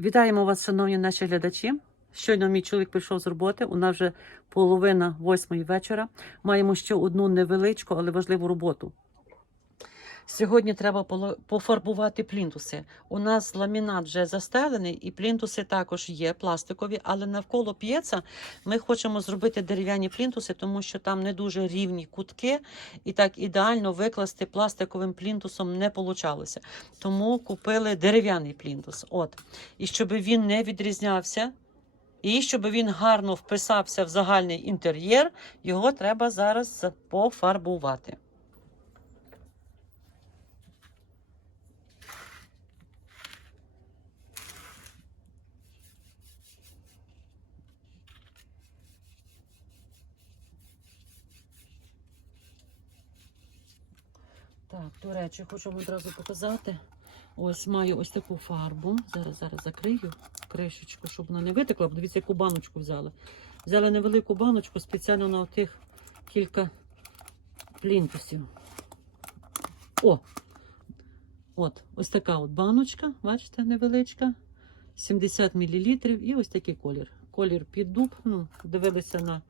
Вітаємо вас, шановні наші глядачі. Щойно мій чоловік прийшов з роботи. У нас вже половина восьмої вечора. Маємо ще одну невеличку, але важливу роботу. Сьогодні треба пофарбувати плінтуси. У нас ламінат вже застелений, і плінтуси також є пластикові, але навколо п'єца ми хочемо зробити дерев'яні плінтуси, тому що там не дуже рівні кутки, і так ідеально викласти пластиковим плінтусом не получалося. Тому купили дерев'яний плінтус. От. І щоб він не відрізнявся, і щоб він гарно вписався в загальний інтер'єр, його треба зараз пофарбувати. Так, до речі, хочу вам одразу показати. Ось маю ось таку фарбу. Зараз зараз закрию кришечку, щоб вона не витекла. Подивіться, яку баночку взяли. Взяли невелику баночку спеціально на тих кілька плінтусів. О! От, ось така от баночка, бачите, невеличка. 70 мл і ось такий колір. Колір під дуб. Ну, дивилися на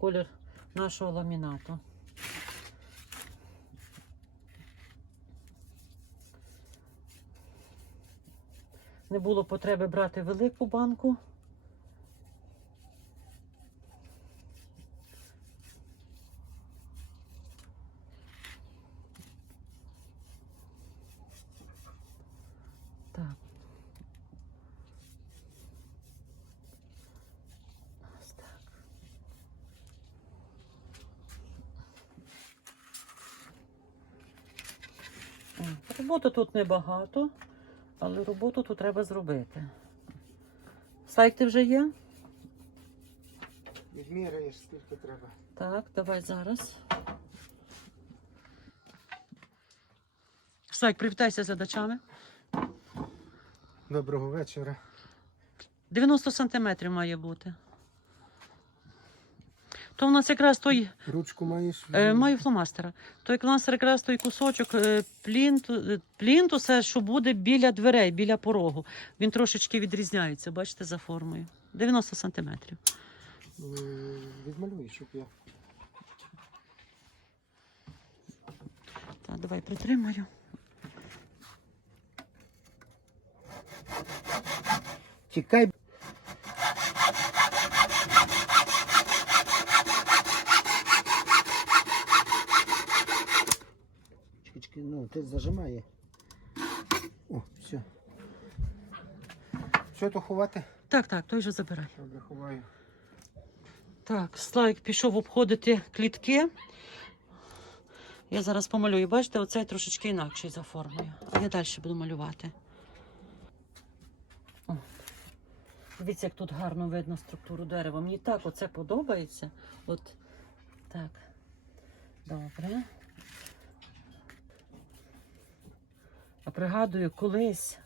колір нашого ламінату. Не було потреби брати велику банку. Роботи тут небагато. Але роботу тут треба зробити. Слайк ти вже є? Відміряєш, скільки треба. Так, давай зараз. Слайк, привітайся з глядачами. Доброго вечора. 90 сантиметрів має бути. То в нас якраз той Ручку маєш? Е, маю фломастера. Той кластер якраз той кусочок е, плінту, е, плінтуса, що буде біля дверей, біля порогу. Він трошечки відрізняється, бачите, за формою. 90 сантиметрів. М, Відмалюй, щоб я. Так, давай притримаю. Чекай, чекай, ну, ти зажимає. О, все. То ховати? Так, так, той же забирай. Добре, ховаю. Так, Слайк пішов обходити клітки. Я зараз помалюю. Бачите, оцей трошечки інакший за формою. А я далі буду малювати. О. Дивіться, як тут гарно видно структуру дерева. Мені так оце подобається. От так. Добре. А пригадую, колись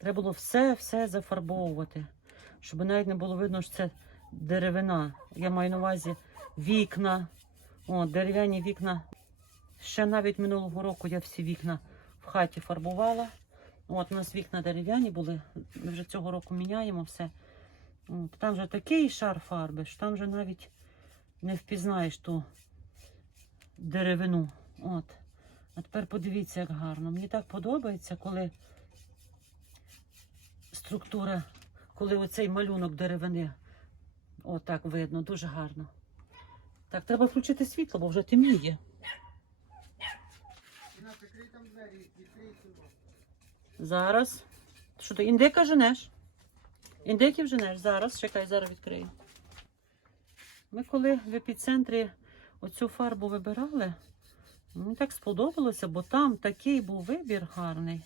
треба було все-все зафарбовувати, щоб навіть не було видно, що це деревина. Я маю на увазі вікна. О, дерев'яні вікна. Ще навіть минулого року я всі вікна в хаті фарбувала. От у нас вікна дерев'яні були. Ми вже цього року міняємо все. От, там вже такий шар фарби, що там вже навіть не впізнаєш ту деревину. От. А тепер подивіться, як гарно. Мені так подобається, коли структура, коли оцей малюнок деревини Отак видно, дуже гарно. Так, треба включити світло, бо вже темніє. Зараз. Що ти індика женеш? Індиків женеш? Зараз, чекай, зараз відкрию. Ми коли в епіцентрі оцю фарбу вибирали, мені так сподобалося, бо там такий був вибір гарний.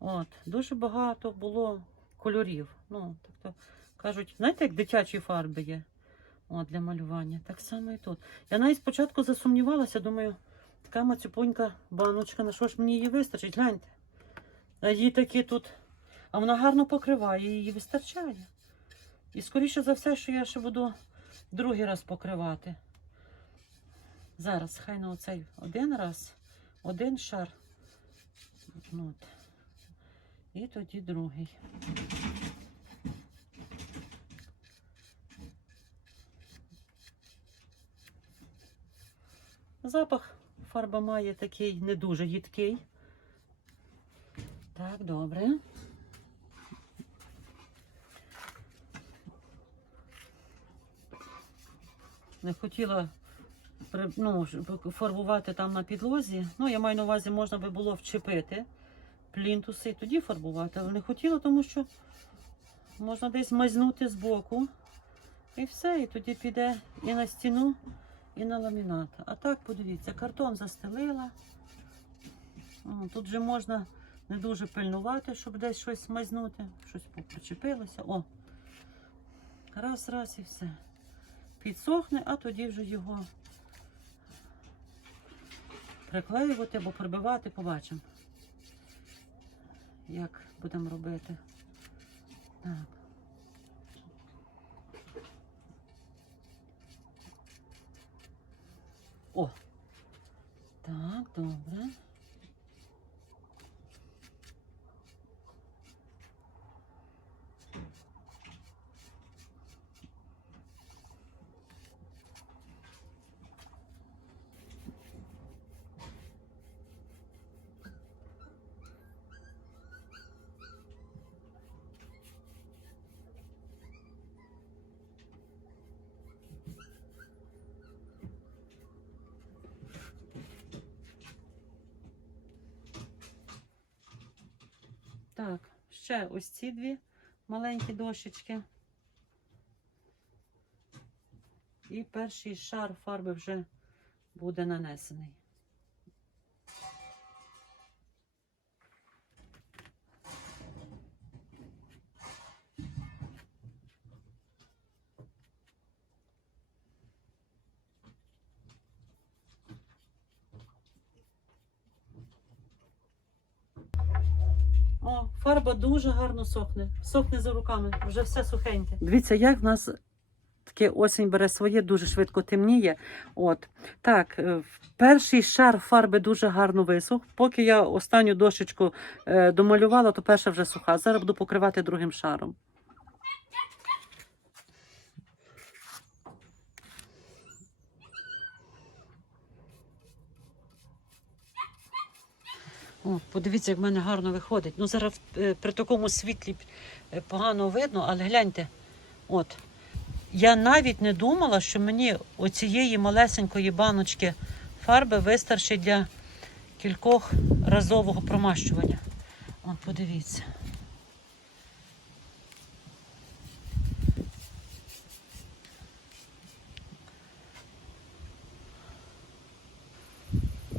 От, дуже багато було кольорів. Ну, тобто, кажуть, знаєте, як дитячі фарби є От, для малювання. Так само і тут. Я навіть спочатку засумнівалася, думаю, така мацюпонька баночка, на що ж мені її вистачить? Гляньте. А її такі тут. А вона гарно покриває, її вистачає. І скоріше за все, що я ще буду другий раз покривати. Зараз, хай на оцей один раз, один шар. От і тоді другий. Запах фарба має такий не дуже їдкий. Так, добре. Не хотіла ну, фарбувати там на підлозі. Ну, я маю на увазі, можна би було вчепити плінтуси тоді фарбувати, але не хотіла, тому що можна десь мазнути збоку. І все, і тоді піде і на стіну, і на ламінат. А так, подивіться, картон застелила. Тут же можна не дуже пильнувати, щоб десь щось мазнути, щось причепилося. О! Раз, раз і все. Підсохне, а тоді вже його приклеювати або прибивати, побачимо. Як будемо робити. Так. О! Так, добре. Так, ще ось ці дві маленькі дощечки. І перший шар фарби вже буде нанесений. О, фарба дуже гарно сохне. Сохне за руками, вже все сухеньке. Дивіться, як в нас таке осінь бере своє, дуже швидко темніє. От так, е, перший шар фарби дуже гарно висох. Поки я останню дощечку е, домалювала, то перша вже суха. Зараз буду покривати другим шаром. О, подивіться, як в мене гарно виходить. Ну, зараз е, при такому світлі е, погано видно, але гляньте, от. Я навіть не думала, що мені оцієї малесенької баночки фарби вистачить для кількох разового промащування. От, подивіться.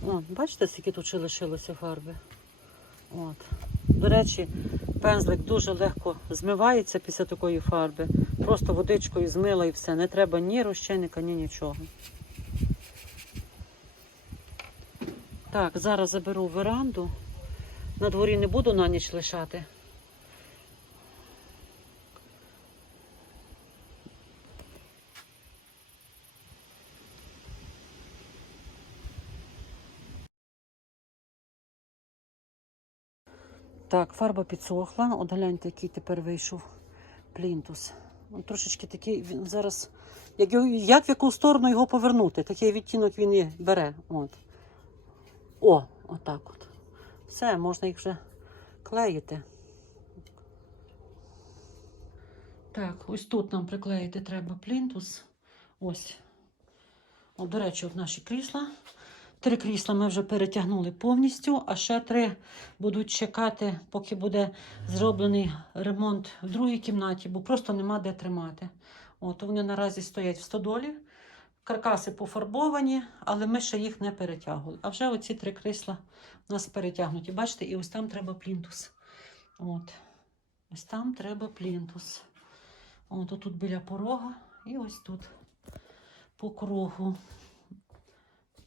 О, бачите, скільки тут ще лишилося фарби? От. До речі, пензлик дуже легко змивається після такої фарби. Просто водичкою змила і все. Не треба ні розчинника, ні нічого. Так, зараз заберу веранду. На дворі не буду на ніч лишати. Так, фарба підсохла. От гляньте, який тепер вийшов плінтус. Він трошечки такий, він зараз. Як, як в яку сторону його повернути? Такий відтінок він і бере. От. О, отак от. Все, можна їх вже клеїти. Так, ось тут нам приклеїти треба плінтус. Ось. О, до речі, от наші крісла. Три крісла ми вже перетягнули повністю, а ще три будуть чекати, поки буде зроблений ремонт в другій кімнаті, бо просто нема де тримати. От вони наразі стоять в стодолі, каркаси пофарбовані, але ми ще їх не перетягували. А вже оці три крісла у нас перетягнуті. Бачите, і ось там треба плінтус. От. Ось там треба плінтус. От тут біля порога і ось тут по кругу.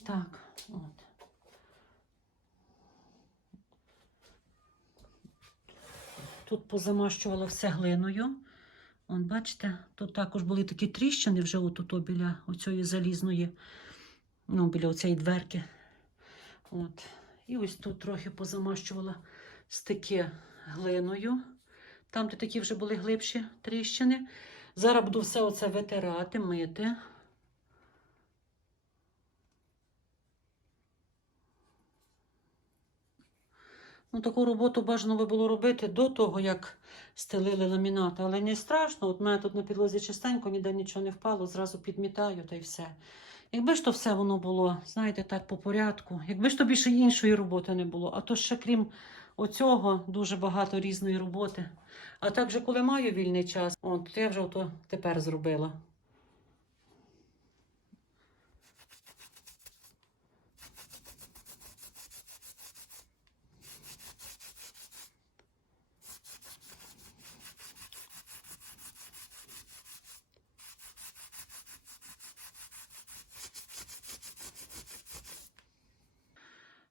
Так, от. Тут позамащувала все глиною. От бачите, тут також були такі тріщини вже отут біля оцієї залізної, ну, біля оцієї дверки. От. І ось тут трохи позамащувала стики глиною. Там, де такі вже були глибші тріщини. Зараз буду все оце витирати, мити. Ну, таку роботу бажано би було робити до того, як стелили ламінат. Але не страшно. От мене тут на підлозі чистенько, ніде нічого не впало, зразу підмітаю та й все. Якби ж то все воно було, знаєте, так по порядку, якби ж то більше іншої роботи не було, а то ще крім оцього дуже багато різної роботи. А так же, коли маю вільний час, от то я вже ото тепер зробила.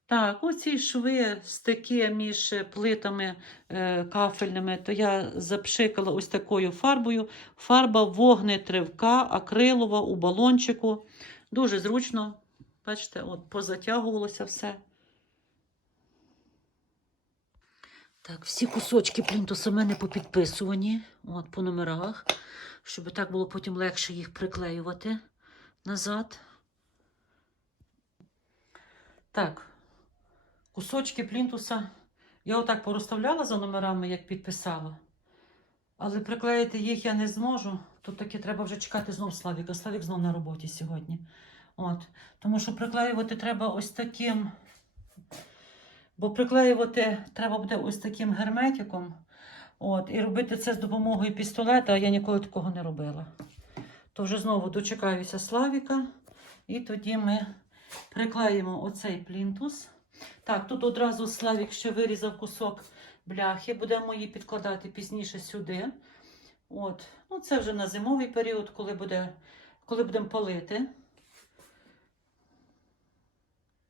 Так, оці шви, стики між плитами е, кафельними, то я запшикала ось такою фарбою. Фарба вогнетривка, акрилова у балончику. Дуже зручно. Бачите, от позатягувалося все. Так, всі кусочки плінтуса в мене попідписувані, от, по номерах, щоб так було потім легше їх приклеювати назад. Так, кусочки плінтуса я отак порозставляла за номерами, як підписала. Але приклеїти їх я не зможу. Тут таки треба вже чекати знов Славіка. Славік знов на роботі сьогодні. От. Тому що приклеювати треба ось таким. Бо приклеювати треба буде ось таким герметиком. От, і робити це з допомогою пістолета, я ніколи такого не робила. То вже знову дочекаюся Славіка, і тоді ми приклеїмо оцей плінтус. Так, тут одразу Славік ще вирізав кусок бляхи, будемо її підкладати пізніше сюди. От. Ну, це вже на зимовий період, коли, буде, коли будемо палити.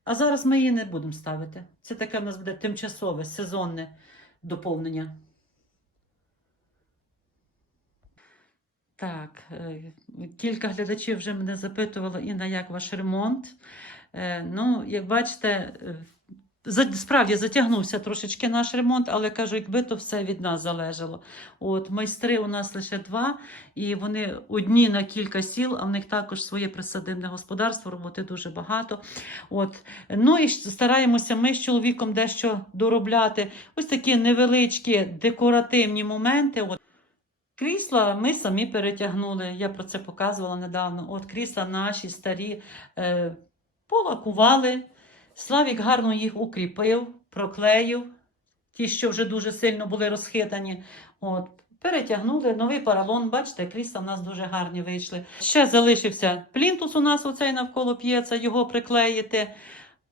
А зараз ми її не будемо ставити. Це таке в нас буде тимчасове, сезонне доповнення. Так, е, кілька глядачів вже мене запитувало, Інна, як ваш ремонт. Е, Ну, як бачите, е, справді затягнувся трошечки наш ремонт, але кажу, якби то все від нас залежало. От майстри у нас лише два, і вони одні на кілька сіл, а в них також своє присадибне господарство, роботи дуже багато. От. Ну і стараємося ми з чоловіком дещо доробляти. Ось такі невеличкі декоративні моменти. От. Крісла ми самі перетягнули. Я про це показувала недавно. От крісла наші старі е, полакували. Славік гарно їх укріпив, проклеїв. Ті, що вже дуже сильно були розхитані. От, перетягнули новий паралон. Бачите, крісла в нас дуже гарні вийшли. Ще залишився плінтус у нас оцей навколо п'єца, його приклеїти.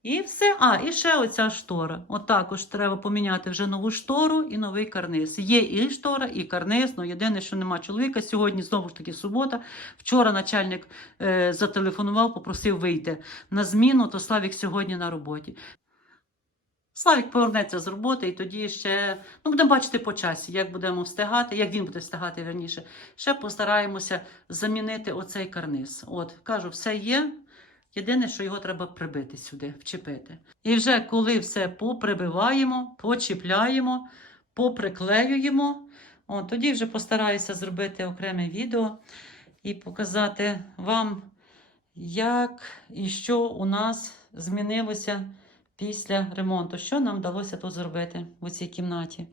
І все. А, і ще оця штора. От треба поміняти вже нову штору і новий карниз. Є і штора, і карниз. Ну єдине, що нема чоловіка. Сьогодні знову ж таки субота. Вчора начальник е, зателефонував, попросив вийти на зміну, то Славік сьогодні на роботі. Славік повернеться з роботи, і тоді ще ну, будемо бачити по часі, як будемо встигати, як він буде встигати верніше. Ще постараємося замінити оцей карниз. От, кажу, все є. Єдине, що його треба прибити сюди, вчепити. І вже коли все поприбиваємо, почіпляємо, поприклеюємо, от, тоді вже постараюся зробити окреме відео і показати вам, як і що у нас змінилося після ремонту, що нам вдалося тут зробити у цій кімнаті.